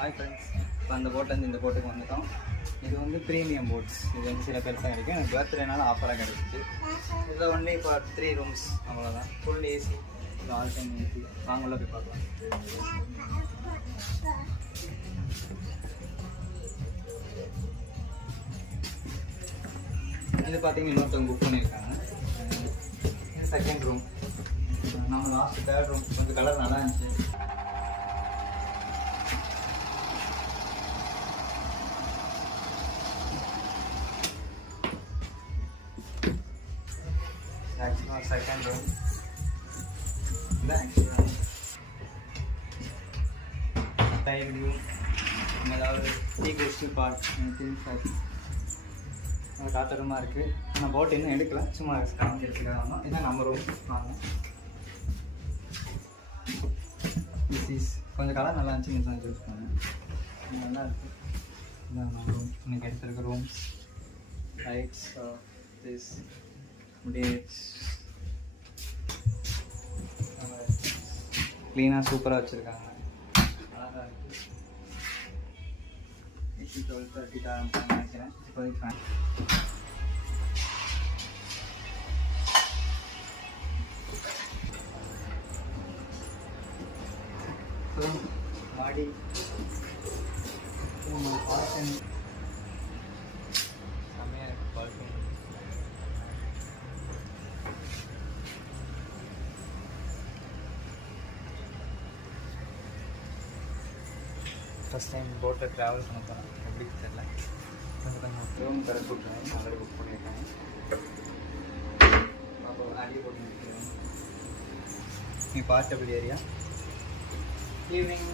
Hi friends, இப்போ அந்த போட்லேருந்து இந்த போட்டுக்கு வந்துட்டோம். இது வந்து ப்ரீமியம் போட்ஸ். இது வந்து சில பேர் தான் கிடைக்கும். எனக்கு பர்த்டேனால ஆஃபராக கிடச்சிச்சு. இதில் ஒன்லி இப்போ 3 ரூம்ஸ், அவ்வளோதான். Full AC, full all time AC. வாங்கல போய் பார்க்கலாம். இது பார்த்தீங்கன்னா இன்னொருத்தவங்க புக் பண்ணியிருக்காங்க. Second room. நம்ம லாஸ்ட் தேர்ட் ரூம் கொஞ்சம் கலர் நல்லா இருந்துச்சு. Actually, second room. Side view. அதாவது டீ குடிச்சு பார்ட் காத்த ரூமாக இருக்குது. நான் போட்டு இன்னும் எடுக்கல, சும்மா காமிக்கிறதுக்காக. இதான் நம்ம ரூம். திஸ் கொஞ்சம் கலர் நல்லா இருந்துச்சு, தான் சூஸ் பண்ணேன். நல்லா இருக்குது. இதான் நம்ம ரூம். இன்னைக்கு எடுத்துருக்க ரூம்ஸ் லைட்ஸ் திஸ் க்ளீனாக சூப்பராக வச்சுருக்காங்க. அழகாக இருக்குது. 12:30 ஆரம்பிச்சாங்க நினைக்கிறேன். இப்போதைக்கு ஃபேன் மாடி பால்கனி செம்மையாக இருக்குது. பால்கனி ஃபஸ்ட் டைம் போட்டில் ட்ராவல் பண்ண போகிறேன். எப்படி தெரியல. கொஞ்சம் ரூம் தர கூப்பிட்ருக்காங்க. ஆல்ரெடி புக் பண்ணியிருக்காங்க. அப்புறம் அடியை போட்டு நிற்கிறேன். நீ பார்ட்டபிள் ஏரியா. ஈவினிங்